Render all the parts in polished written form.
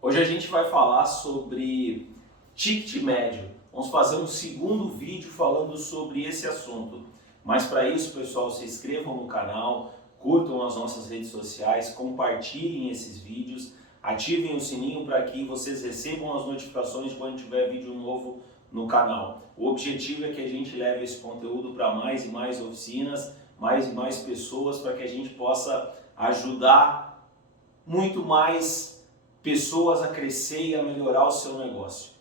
Hoje a gente vai falar sobre ticket médio. Vamos fazer um segundo vídeo falando sobre esse assunto. Mas para isso, pessoal, se inscrevam no canal, curtam as nossas redes sociais, compartilhem esses vídeos, ativem o sininho para que vocês recebam as notificações quando tiver vídeo novo no canal. O objetivo é que a gente leve esse conteúdo para mais e mais oficinas, mais e mais pessoas, para que a gente possa ajudar muito mais pessoas a crescer e a melhorar o seu negócio.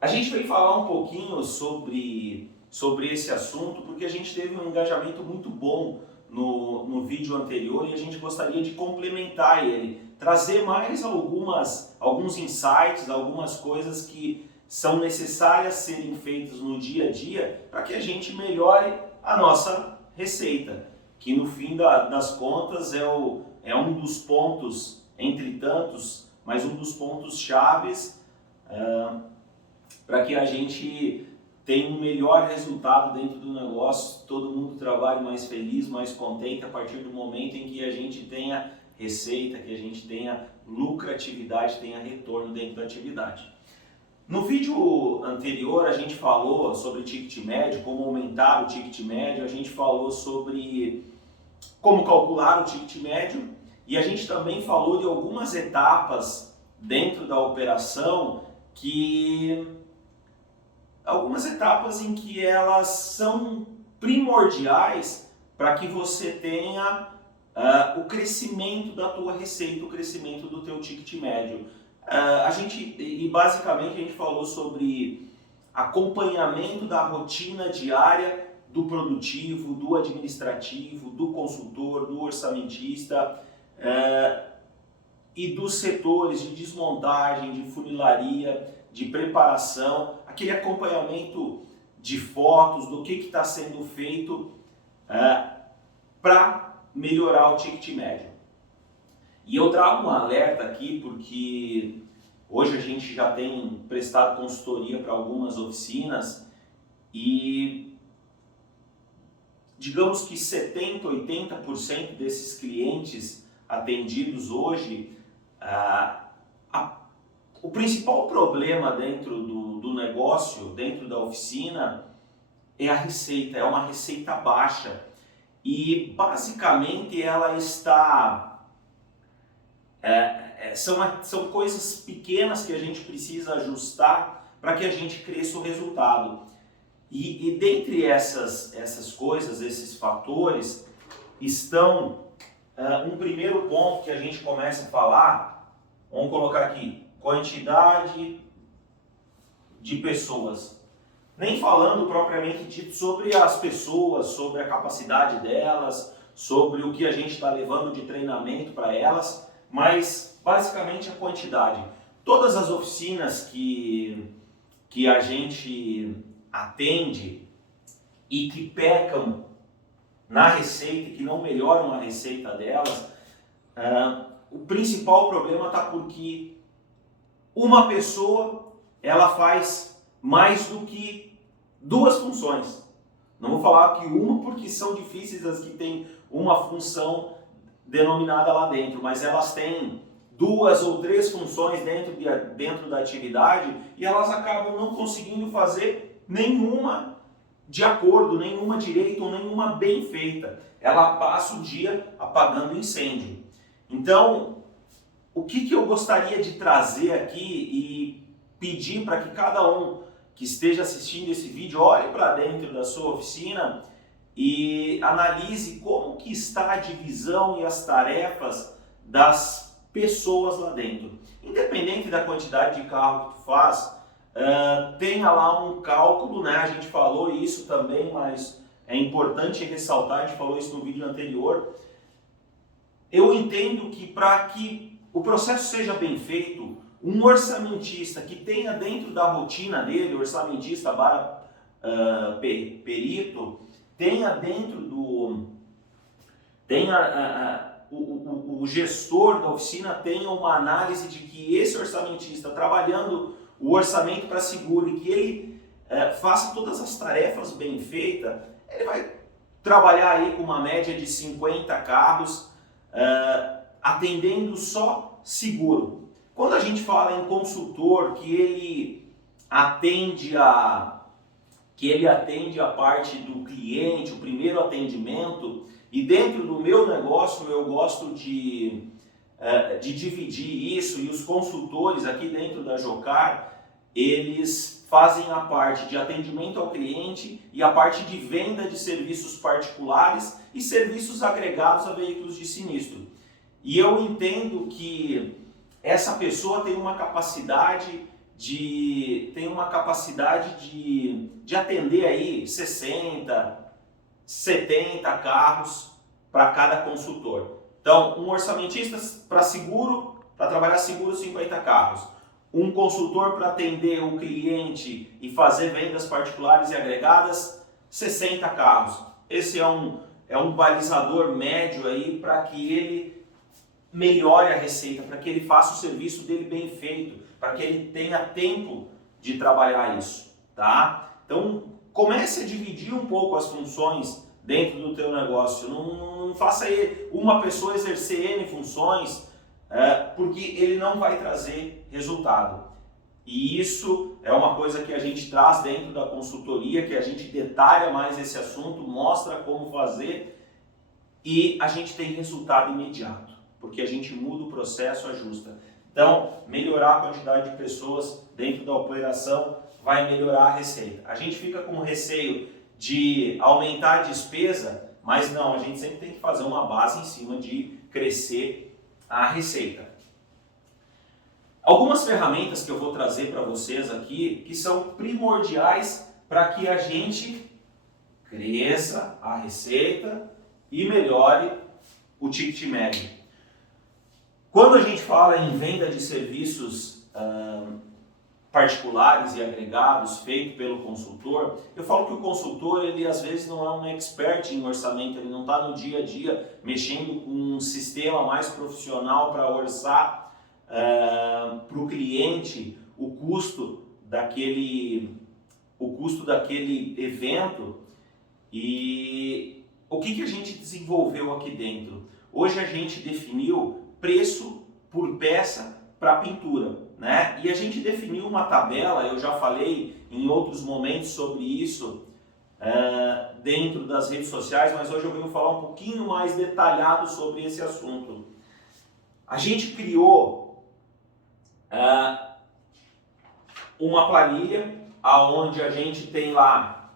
A gente veio falar um pouquinho sobre esse assunto porque a gente teve um engajamento muito bom no vídeo anterior e a gente gostaria de complementar ele, trazer mais alguns insights, algumas coisas que são necessárias serem feitas no dia a dia para que a gente melhore a nossa receita, que no fim das contas é um dos pontos, entre tantos, mas um dos pontos chaves para que a gente tenha um melhor resultado dentro do negócio, todo mundo trabalhe mais feliz, mais contente a partir do momento em que a gente tenha receita, que a gente tenha lucratividade, tenha retorno dentro da atividade. No vídeo anterior a gente falou sobre ticket médio, como aumentar o ticket médio, a gente falou sobre como calcular o ticket médio e a gente também falou de algumas etapas dentro da operação algumas etapas em que elas são primordiais para que você tenha o crescimento da tua receita, o crescimento do teu ticket médio. Basicamente a gente falou sobre acompanhamento da rotina diária do produtivo, do administrativo, do consultor, do orçamentista e dos setores de desmontagem, de funilaria, de preparação, aquele acompanhamento de fotos do que está sendo feito para melhorar o ticket médio. E eu trago um alerta aqui porque hoje a gente já tem prestado consultoria para algumas oficinas e digamos que 70%, 80% desses clientes atendidos hoje, o principal problema dentro do negócio, dentro da oficina, é a receita, é uma receita baixa. E basicamente ela está... São coisas pequenas que a gente precisa ajustar para que a gente cresça o resultado. E dentre essas coisas, esses fatores, estão um primeiro ponto que a gente começa a falar, vamos colocar aqui, quantidade de pessoas. Nem falando propriamente dito sobre as pessoas, sobre a capacidade delas, sobre o que a gente está levando de treinamento para elas, mas basicamente a quantidade. Todas as oficinas que a gente atende e que pecam na receita, que não melhoram a receita delas, o principal problema está porque uma pessoa ela faz mais do que duas funções. Não vou falar que uma porque são difíceis as que têm uma função denominada lá dentro, mas elas têm duas ou três funções dentro da atividade e elas acabam não conseguindo fazer nenhuma de acordo, nenhuma direito ou nenhuma bem feita. Ela passa o dia apagando incêndio. Então, o que eu gostaria de trazer aqui e pedir para que cada um que esteja assistindo esse vídeo olhe para dentro da sua oficina e analise como que está a divisão e as tarefas das pessoas lá dentro. Independente da quantidade de carro que tu faz, tenha lá um cálculo, né? A gente falou isso também, mas é importante ressaltar, a gente falou isso no vídeo anterior. Eu entendo que para que o processo seja bem feito, um orçamentista que tenha dentro da rotina dele, orçamentista barra perito, tenha dentro o gestor da oficina tenha uma análise de que esse orçamentista trabalhando o orçamento para seguro e que ele faça todas as tarefas bem feitas, ele vai trabalhar aí com uma média de 50 carros atendendo só seguro. Quando a gente fala em consultor que ele atende a parte do cliente, o primeiro atendimento, e dentro do meu negócio eu gosto de dividir isso, e os consultores aqui dentro da Jocar, eles fazem a parte de atendimento ao cliente e a parte de venda de serviços particulares e serviços agregados a veículos de sinistro. E eu entendo que essa pessoa tem uma capacidade de atender aí 60, 70 carros para cada consultor. Então, um orçamentista para seguro, para trabalhar seguro, 50 carros. Um consultor para atender o cliente e fazer vendas particulares e agregadas, 60 carros. Esse é um balizador médio aí para que ele melhore a receita, para que ele faça o serviço dele bem feito, para que ele tenha tempo de trabalhar isso, tá? Então, comece a dividir um pouco as funções dentro do teu negócio. Não faça aí uma pessoa exercer N funções, porque ele não vai trazer resultado. E isso é uma coisa que a gente traz dentro da consultoria, que a gente detalha mais esse assunto, mostra como fazer e a gente tem resultado imediato, porque a gente muda o processo, ajusta. Então, melhorar a quantidade de pessoas dentro da operação vai melhorar a receita. A gente fica com receio de aumentar a despesa, mas não, a gente sempre tem que fazer uma base em cima de crescer a receita. Algumas ferramentas que eu vou trazer para vocês aqui, que são primordiais para que a gente cresça a receita e melhore o ticket médio. Quando a gente fala em venda de serviços particulares e agregados feito pelo consultor, eu falo que o consultor, ele às vezes não é um expert em orçamento, ele não está no dia a dia mexendo com um sistema mais profissional para orçar para o cliente o custo daquele evento. E o que a gente desenvolveu aqui dentro? Hoje a gente definiu preço por peça para pintura, né? E a gente definiu uma tabela, eu já falei em outros momentos sobre isso dentro das redes sociais, mas hoje eu venho falar um pouquinho mais detalhado sobre esse assunto. A gente criou uma planilha onde a gente tem lá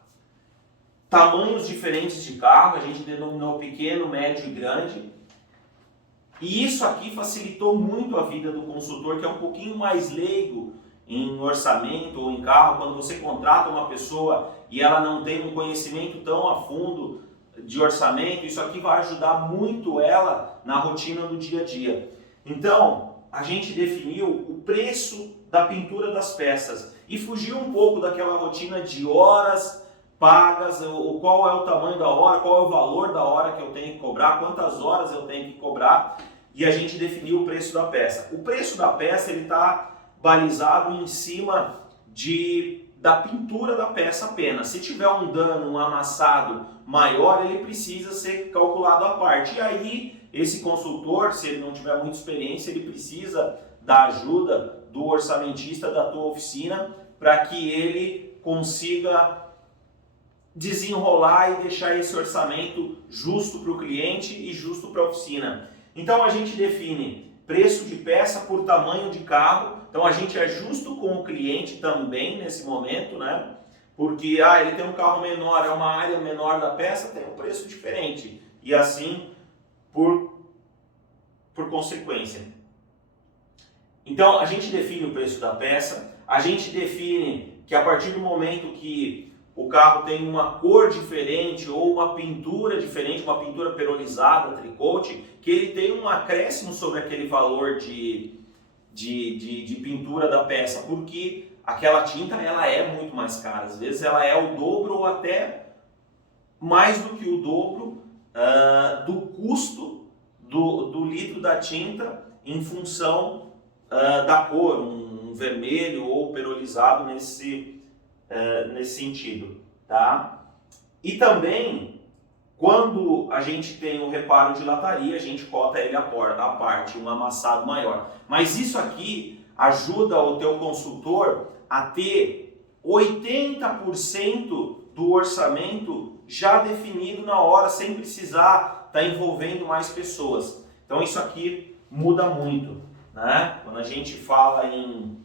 tamanhos diferentes de carro, a gente denominou pequeno, médio e grande. E isso aqui facilitou muito a vida do consultor, que é um pouquinho mais leigo em orçamento ou em carro. Quando você contrata uma pessoa e ela não tem um conhecimento tão a fundo de orçamento, isso aqui vai ajudar muito ela na rotina do dia a dia. Então, a gente definiu o preço da pintura das peças e fugiu um pouco daquela rotina de horas pagas, ou qual é o tamanho da hora, qual é o valor da hora que eu tenho que cobrar, quantas horas eu tenho que cobrar, e a gente definiu o preço da peça. O preço da peça está balizado em cima da pintura da peça apenas. Se tiver um dano, um amassado maior, ele precisa ser calculado à parte. E aí, esse consultor, se ele não tiver muita experiência, ele precisa da ajuda do orçamentista da tua oficina para que ele consiga desenrolar e deixar esse orçamento justo para o cliente e justo para a oficina. Então a gente define preço de peça por tamanho de carro. Então a gente é justo com o cliente também nesse momento, né? Porque ele tem um carro menor, é uma área menor da peça, tem um preço diferente. E assim por consequência. Então a gente define o preço da peça, a gente define que a partir do momento que o carro tem uma cor diferente ou uma pintura diferente, uma pintura perolizada, tricoat, que ele tem um acréscimo sobre aquele valor de pintura da peça, porque aquela tinta ela é muito mais cara, às vezes ela é o dobro ou até mais do que o dobro do custo do litro da tinta em função da cor, um vermelho ou perolizado nesse sentido, tá? E também, Quando a gente tem o reparo de lataria, a gente cota ele à parte, um amassado maior. Mas isso aqui ajuda o teu consultor a ter 80% do orçamento já definido na hora, sem precisar estar envolvendo mais pessoas. Então isso aqui muda muito, né? Quando a gente fala em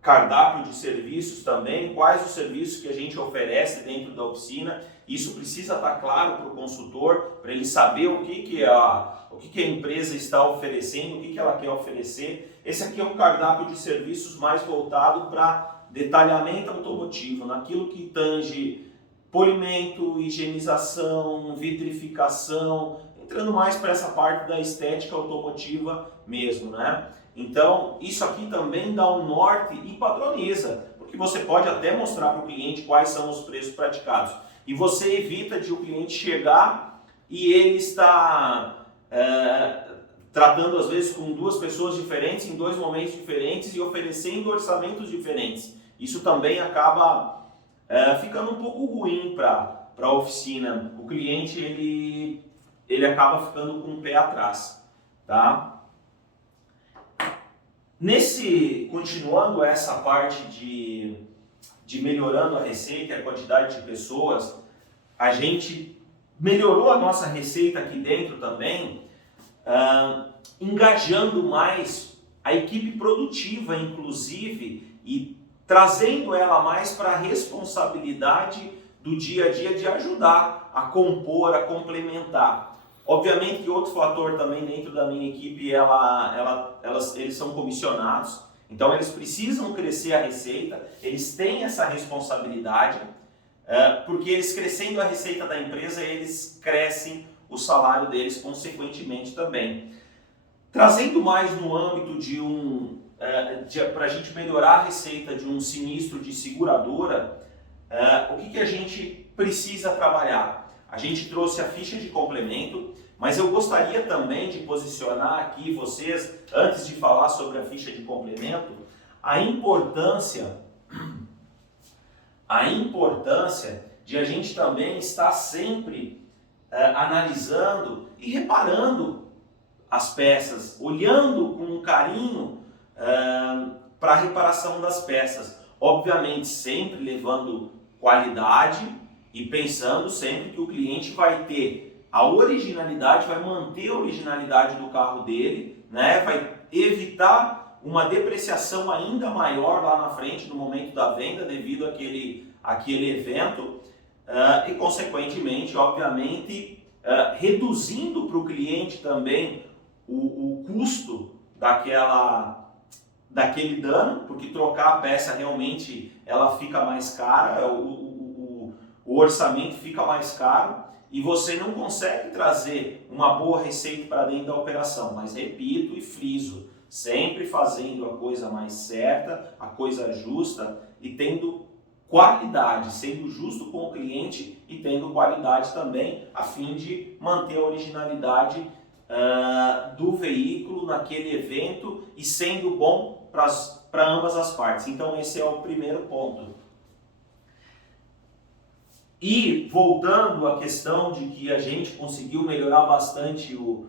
cardápio de serviços também, quais os serviços que a gente oferece dentro da oficina, isso precisa estar claro para o consultor, para ele saber o que a empresa está oferecendo, o que ela quer oferecer. Esse aqui é um cardápio de serviços mais voltado para detalhamento automotivo, naquilo que tange polimento, higienização, vitrificação, entrando mais para essa parte da estética automotiva mesmo, né? Então, isso aqui também dá um norte e padroniza, porque você pode até mostrar para o cliente quais são os preços praticados. E você evita de o cliente chegar e ele está tratando às vezes com duas pessoas diferentes, em dois momentos diferentes e oferecendo orçamentos diferentes. Isso também acaba ficando um pouco ruim para a oficina. O cliente ele acaba ficando com o pé atrás, tá? Continuando essa parte de melhorando a receita e a quantidade de pessoas, a gente melhorou a nossa receita aqui dentro também, engajando mais a equipe produtiva, inclusive, e trazendo ela mais para a responsabilidade do dia a dia de ajudar a compor, a complementar. Obviamente que outro fator também dentro da minha equipe, eles são comissionados, então eles precisam crescer a receita, eles têm essa responsabilidade, porque eles crescendo a receita da empresa, eles crescem o salário deles consequentemente também. Trazendo mais no âmbito para a gente melhorar a receita de um sinistro de seguradora, o que a gente precisa trabalhar? A gente trouxe a ficha de complemento, mas eu gostaria também de posicionar aqui vocês, antes de falar sobre a ficha de complemento, a importância de a gente também estar sempre analisando e reparando as peças, olhando com carinho para a reparação das peças. Obviamente sempre levando qualidade e pensando sempre que o cliente vai ter a originalidade, vai manter a originalidade do carro dele, né? Vai evitar uma depreciação ainda maior lá na frente no momento da venda devido àquele evento e consequentemente, obviamente, reduzindo para o cliente também o custo daquele dano, porque trocar a peça realmente ela fica mais cara, o orçamento fica mais caro e você não consegue trazer uma boa receita para dentro da operação. Mas repito e friso, sempre fazendo a coisa mais certa, a coisa justa e tendo qualidade, sendo justo com o cliente e tendo qualidade também, a fim de manter a originalidade do veículo naquele evento e sendo bom para ambas as partes. Então esse é o primeiro ponto. E voltando à questão de que a gente conseguiu melhorar bastante o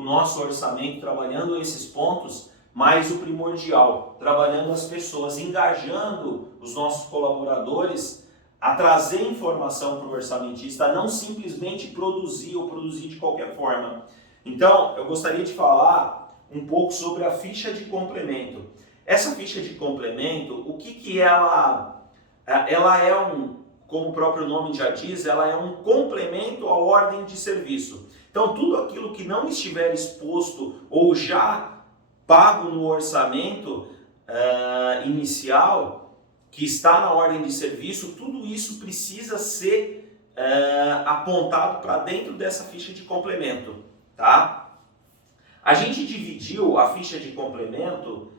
nosso orçamento trabalhando esses pontos, mas o primordial, trabalhando as pessoas, engajando os nossos colaboradores a trazer informação para o orçamentista, não simplesmente produzir ou produzir de qualquer forma. Então, eu gostaria de falar um pouco sobre a ficha de complemento. Essa ficha de complemento, o que ela é como o próprio nome já diz, ela é um complemento à ordem de serviço. Então, tudo aquilo que não estiver exposto ou já pago no orçamento inicial, que está na ordem de serviço, tudo isso precisa ser apontado para dentro dessa ficha de complemento, tá? A gente dividiu a ficha de complemento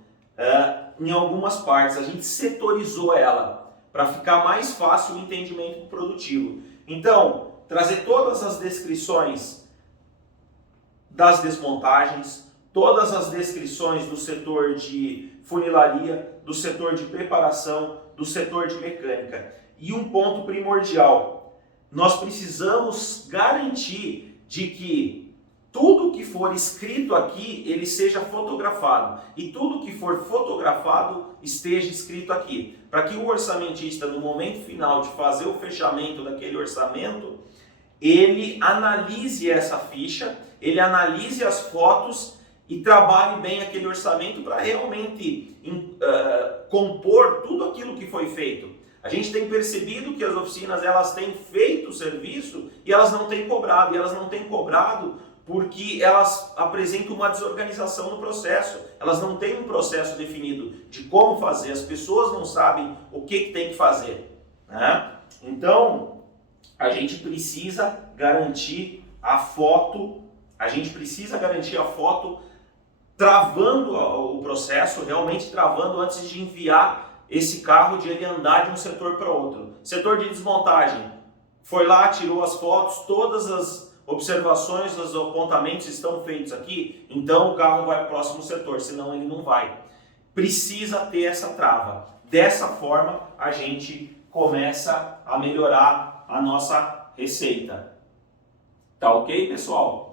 em algumas partes, a gente setorizou ela para ficar mais fácil o entendimento produtivo. Então, trazer todas as descrições das desmontagens, todas as descrições do setor de funilaria, do setor de preparação, do setor de mecânica. E um ponto primordial, nós precisamos garantir de que tudo que for escrito aqui, ele seja fotografado. E tudo que for fotografado, esteja escrito aqui. Para que o orçamentista, no momento final de fazer o fechamento daquele orçamento, ele analise essa ficha, ele analise as fotos e trabalhe bem aquele orçamento para realmente compor tudo aquilo que foi feito. A gente tem percebido que as oficinas elas têm feito o serviço e elas não têm cobrado. E elas não têm cobrado porque elas apresentam uma desorganização no processo. Elas não têm um processo definido de como fazer. As pessoas não sabem o que tem que fazer, né? Então, a gente precisa garantir a foto. A gente precisa garantir a foto travando o processo, realmente travando antes de enviar esse carro, de ele andar de um setor para outro. Setor de desmontagem, foi lá, tirou as fotos, todas as observações, os apontamentos estão feitos aqui, então o carro vai para o próximo setor, senão ele não vai. Precisa ter essa trava. Dessa forma, a gente começa a melhorar a nossa receita. Tá ok, pessoal?